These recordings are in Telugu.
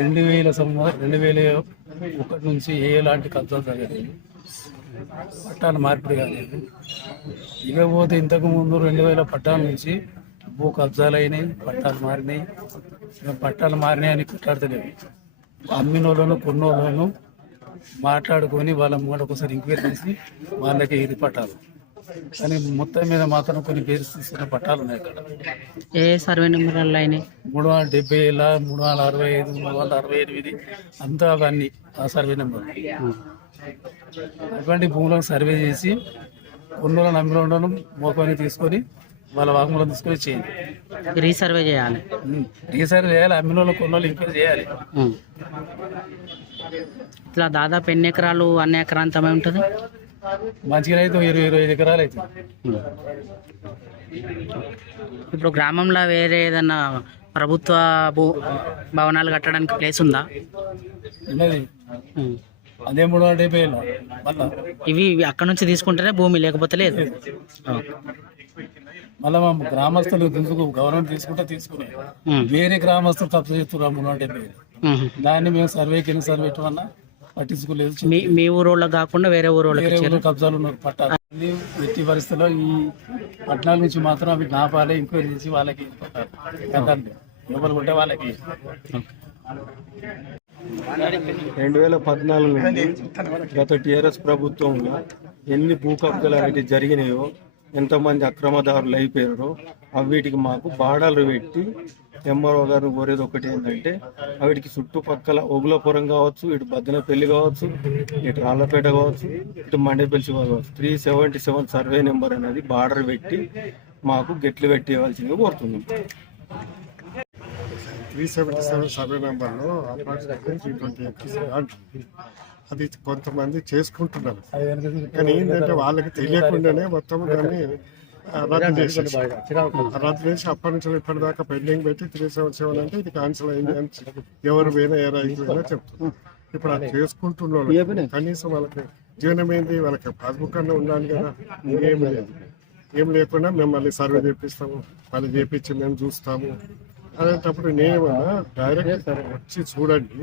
రెండు వేల సంవత్సరం రెండు వేల ఒకటి నుంచి ఎలాంటి కబ్జాలు జరగలేదు. పట్టాలు మార్పిడి కాలేదు. ఇకపోతే ఇంతకు ముందు రెండు వేల పట్టాల నుంచి భూ కబ్జాలు అయినాయి పట్టాలు మారినాయి. పట్టాలు మారినాయి అని కొట్లాడతలేవు అమ్మిన వాళ్ళను కొన్న వాళ్ళను మాట్లాడుకొని వాళ్ళ ముంగట ఒకసారి ఎంక్వైరీ చేసి వాళ్ళకి ఇది పట్టాలు. కానీ మొత్తం మీద మాత్రం కొన్ని పేరు తీసుకున్న పట్టాలు ఉన్నాయి అక్కడ. ఏ సర్వే అయినాయి? మూడు వందల డెబ్బై ఏళ్ళ మూడు వందల అరవై ఐదు మూడు వందల అరవై ఎనిమిది అంతా అవన్నీ ఆ సర్వే నెంబర్ అటువంటి భూములను సర్వే చేసి కొన్నుల నమ్మిన మోకాన్ని తీసుకొని వాళ్ళ వాగ్మూలం తీసుకొని చేయండి. రీసర్వే చేయాలి. రీసర్వే చేయాలి అమ్మిన వాళ్ళు కొన్నోళ్ళు చేయాలి. ఇట్లా దాదాపు ఎన్ని ఎకరాలు అన్ని ఎకరాంతమై ఉంటుంది మంచిగా అయితే ఇరవై ఇరవై ఐదు ఎకరాలు ఉమ్. ఇప్పుడు గ్రామంలో వేరే ఏదన్నా ప్రభుత్వ భూ భవనాలు కట్టడానికి ప్లేస్ ఉందా ఉన్నది. అదే మూడు వందల డెబ్బై ఏళ్ళ మళ్ళా ఇవి అక్కడ నుంచి తీసుకుంటేనే భూమి లేకపోతే లేదు. మళ్ళీ మా గ్రామస్తులు తీసుకు గవర్నమెంట్ తీసుకుంటే తీసుకునే. వేరే గ్రామస్తులు తప్పు చేస్తున్నారు మూడు వందల డెబ్బై. దాన్ని మేము సర్వే కింద సర్వే ఇవ్వమన్నా పట్టించుకోలేదు మీ మీ ఊరోళ్ళకి కాకుండా వేరే ఊరోళ్ళకి కబ్జాలు ఉన్నారు పట్టాలు. ఎట్టి పరిస్థితుల్లో ఈ పట్టణాల నుంచి మాత్రం అవి నాపాలే ఎంక్వైరీ చేసి వాళ్ళకి కదండి? ఎవరు ఉంటే వాళ్ళకి రెండు వేల పద్నాలుగు నుండి గత టీఆర్ఎస్ ప్రభుత్వంలో ఎన్ని భూ కబ్జాలు అనేవి జరిగినాయో ఎంతమంది అక్రమదారులు అయిపోయారో అవిటికి మాకు బాడాలు పెట్టి ఎంఆర్ఓ గారు కోరేది ఒకటి ఏంటంటే వాటికి చుట్టుపక్కల ఓగులపురం కావచ్చు ఇటు బద్దనపల్లి కావచ్చు ఇటు రాళ్ళపేట కావచ్చు ఇటు మండేపల్లి కావచ్చు. Three seventy seven survey number అనేది బార్డర్ పెట్టి మాకు గెట్లు పెట్టి ఇవ్వాల్సిందిగా కోరుతున్నాం. త్రీ సెవెంటీ సెవెన్ సర్వే నెంబర్లో అది కొంతమంది చేసుకుంటున్నారు. కానీ ఏంటంటే వాళ్ళకి తెలియకుండానే మొత్తం దాన్ని రద్దు చేసి రద్దు చేసి అప్పటి నుంచి ఇప్పటిదాకా పెండింగ్ పెట్టి త్రీ సెవెన్ సెవెన్ అంటే ఇది క్యాన్సిల్ అయింది అని ఎవరు పోయినా ఏ రైతు పోయినా చెప్తున్నారు. ఇప్పుడు అది చేసుకుంటున్నారు కనీసం వాళ్ళకి జీవనం ఏంది వాళ్ళకి పాస్బుక్ అన్న ఉండాలి కదా. ఏం లేదు. ఏం లేకుండా మేము మళ్ళీ సర్వే చేపిస్తాము మళ్ళీ చేపించి మేము చూస్తాము. అనేటప్పుడు నేనేమన్నా డైరెక్ట్ వచ్చి చూడండి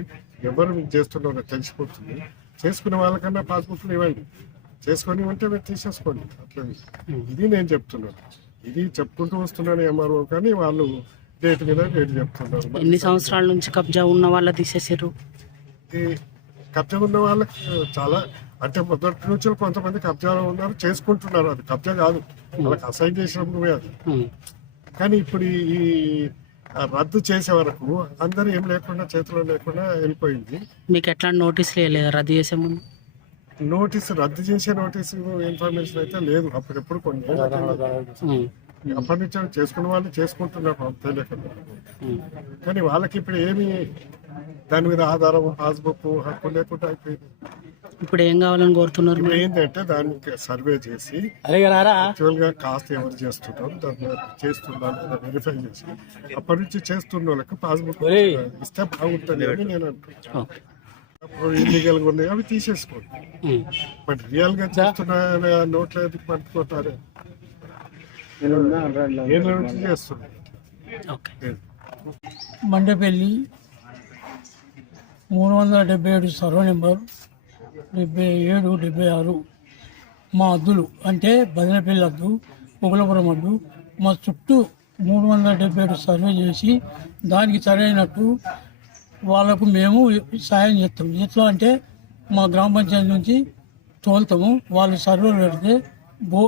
ఎవరు మీకు చేస్తున్నారో తెలిసిపోతుంది. చేసుకునే వాళ్ళకన్నా పాస్బుక్లు ఇవ్వండి. చేసుకొని ఉంటే మీరు తీసేసుకోండి. అట్లా ఇది నేను చెప్తున్నాను. ఇది చెప్పుకుంటూ వస్తున్నాను ఎంఆర్ఓ కానీ వాళ్ళు డేట్ మీద డేట్ చెప్తున్నారు. ఎన్ని సంవత్సరాల నుంచి కబ్జా ఉన్న వాళ్ళ తీసేసారు కబ్జా ఉన్న వాళ్ళకి చాలా అంటే మొదటి నుంచి కొంతమంది కబ్జాలో ఉన్నారు చేసుకుంటున్నారు. అది కబ్జా కాదు. వాళ్ళకి అసైన్ చేసినప్పుడు అది. కానీ ఇప్పుడు ఈ- రద్దు చేసే వరకు అందరూ ఏం లేకుండా చేతిలో లేకుండా వెళ్ళిపోయింది. మీకు ఎట్లాంటి నోటీసులు రద్దు చేసే ముందు? నోటీసు రద్దు చేసే నోటీసు ఇన్ఫర్మేషన్ అయితే లేదు అప్పుడెప్పుడు కొన్ని. అప్పటి నుంచి చేసుకున్న వాళ్ళు చేసుకుంటున్నారు తెలియకుండా ఉమ్. కానీ వాళ్ళకి ఇప్పుడు ఏమి దాని మీద ఆధారం పాస్బుక్ హక్కు లేకుండా అయిపోయింది ఇప్పుడు ఏం కావాలని కోరుతున్నారు? ఏంటంటే దానికి సర్వే చేసి అరే రారా యాక్చువల్గా కాస్ట్ ఎవరు చేస్తుంటారు దాన్ని చేస్తున్నారు వెరిఫై చేసి అప్పటి నుంచి చేస్తున్న వాళ్ళకి పాస్బుక్. ఇస్తే బాగుంటుంది అని నేను అంటున్నాను ఓకే. అప్పుడు ఇల్లీగల్గా ఉన్నాయి అవి తీసేసుకోండి. బట్ రియల్గా చేస్తున్న నోట్లు ఎందుకు పట్టుకుంటారు? ఏళ్ళ నుంచి చేస్తున్నారు? మండపల్లి మూడు వందల డెబ్బై ఏడు సర్వ నెంబర్ డెబ్బై ఏడు డెబ్బై ఆరు మా అద్దులు అంటే బదినపల్లి అద్దు ఉగలపురం అద్దు మా చుట్టూ మూడు వందల డెబ్బై ఏడు సర్వే చేసి దానికి సరైనట్టు వాళ్ళకు మేము సాయం చేస్తాం. ఎట్లా అంటే మా గ్రామ పంచాయతీ నుంచి తోలుతాము. వాళ్ళు సర్వర్లు పెడితే బో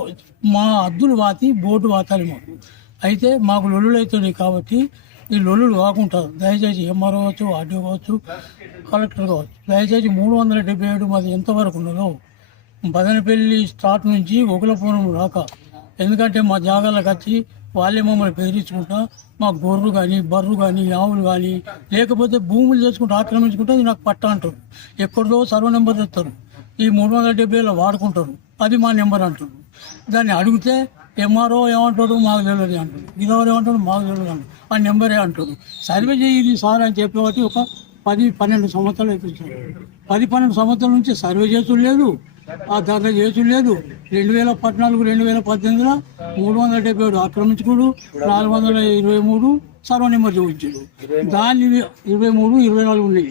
మా అద్దులు వాతి బోటు వాతాలి మాకు అయితే మాకు లొల్లులు అవుతున్నాయి కాబట్టి ఈ లొల్లులు కాకుండా దయచేసి ఎంఆర్ఓ కావచ్చు ఆర్డీఓ కావచ్చు కలెక్టర్ కావచ్చు దయచేసి మూడు వందల డెబ్బై ఏడు మాది ఎంతవరకు ఉన్నదో బదనపల్లి స్టార్ట్ నుంచి ఒకలపురం రాక ఎందుకంటే మా జాగాలకు వచ్చి వాళ్ళే మమ్మల్ని బెదిరించుకుంటా మా గొర్రెలు కానీ బర్రు కానీ ఆవులు కానీ లేకపోతే భూములు చేసుకుంటూ ఆక్రమించుకుంటే అది నాకు పట్ట అంటారు. ఎక్కడిదో సర్వ నెంబర్ తెస్తారు. ఈ మూడు వందల డెబ్బైలో వాడుకుంటారు. అది మా నెంబర్ అంటారు. దాన్ని అడిగితే ఎంఆర్ఓ ఏమంటాడు మాకు తెలియదు అంటాడు ఇదెవరు ఏమంటాడు మాకు తెలియదు అంటాడు ఆ నెంబరే అంటాడు సర్వే చేయి సార్ అని చెప్పేవాటి ఒక పది పన్నెండు సంవత్సరాలు అవుతుంది పది పన్నెండు సంవత్సరాల నుంచి సర్వే చేసుడు లేదు ఆ దాంట్లో చేసుడు లేదు. రెండు వేల పద్నాలుగు రెండు వేల పద్దెనిమిదిలో మూడు వందల డెబ్బై ఏడు ఆక్రమించుకుడు నాలుగు వందల ఇరవై మూడు సర్వ నెంబర్ చూపించారు దాన్ని ఇరవై మూడు ఇరవై నాలుగు ఉన్నాయి.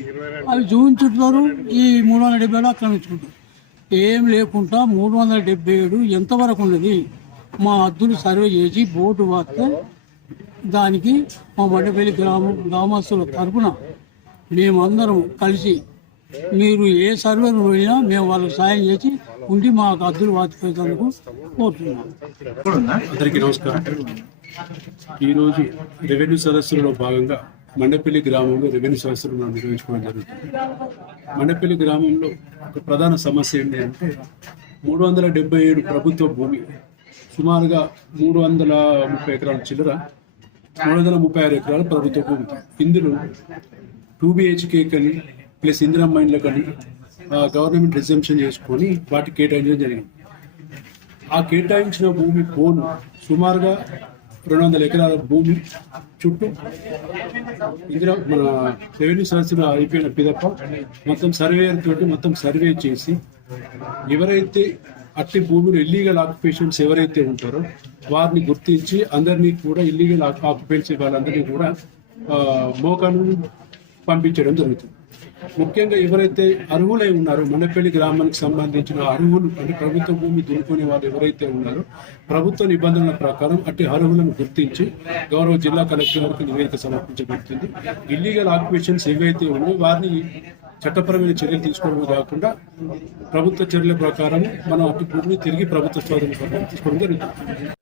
అవి చూపించుంటారు ఈ మూడు వందల డెబ్బై ఏడు ఆక్రమించుకుంటారు ఏం లేకుండా మూడు వందల డెబ్బై ఏడు ఎంతవరకు ఉన్నది? మా అద్దులు సర్వే చేసి బోటు వాస్తే దానికి మా మండపల్లి గ్రామం గ్రామస్తుల తరపున మేమందరం కలిసి మీరు ఏ సర్వేలు పోయినా మేము వాళ్ళకి సాయం చేసి ఉండి మాకు అద్దులు వాచిపోయేందుకు కోరుతున్నాం. అందరికీ నమస్కారం. ఈరోజు రెవెన్యూ సదస్సులో భాగంగా మండపల్లి గ్రామంలో రెవెన్యూ సదస్సులు మనం నిర్వహించుకోవడం జరుగుతుంది. మండపల్లి గ్రామంలో ఒక ప్రధాన సమస్య ఏంటి అంటే మూడు వందల డెబ్బై ఏడు ప్రభుత్వ భూమి సుమారుగా మూడు వందల ముప్పై ఎకరాల చిల్లర మూడు వందల ముప్పై ఆరు ఎకరాల ప్రభుత్వ భూమి. ఇందులో టూ బిహెచ్కే కని ప్లస్ ఇందిరా కానీ గవర్నమెంట్ రిజంప్షన్ చేసుకొని వాటికి కేటాయించడం జరిగింది. ఆ కేటాయించిన భూమి పోను సుమారుగా రెండు వందల ఎకరాల భూమి చుట్టూ ఇందిరా మన రెవెన్యూ సదస్సులు అయిపోయిన పిదప్ప మొత్తం సర్వేయర్ తోటి మొత్తం సర్వే చేసి ఎవరైతే అట్టి భూమిలో ఇల్లీగల్ ఆక్యుపేషన్స్ ఎవరైతే ఉంటారో వారిని గుర్తించి అందరినీ కూడా ఇల్లీగల్ ఆక్యుపెన్సీ వాళ్ళందరినీ కూడా మోకాను పంపించడం జరుగుతుంది. ముఖ్యంగా ఎవరైతే అర్హులై ఉన్నారో మనపల్లి గ్రామానికి సంబంధించిన అర్హులు అంటే ప్రభుత్వ భూమి దున్నుకునే వాళ్ళు ఎవరైతే ఉన్నారో ప్రభుత్వ నిబంధనల ప్రకారం అట్టి అర్హులను గుర్తించి గౌరవ జిల్లా కలెక్టర్ గారికి నివేదిక సమర్పించబడుతుంది. ఇల్లీగల్ ఆక్యుపేషన్స్ ఏవైతే ఉన్నాయో వారిని చట్టపరమైన చర్యలు తీసుకోవడమే కాకుండా ప్రభుత్వ చర్యల ప్రకారం మనం అటు భూమిని తిరిగి ప్రభుత్వ స్వాధీనం తీసుకోవడం జరుగుతుంది.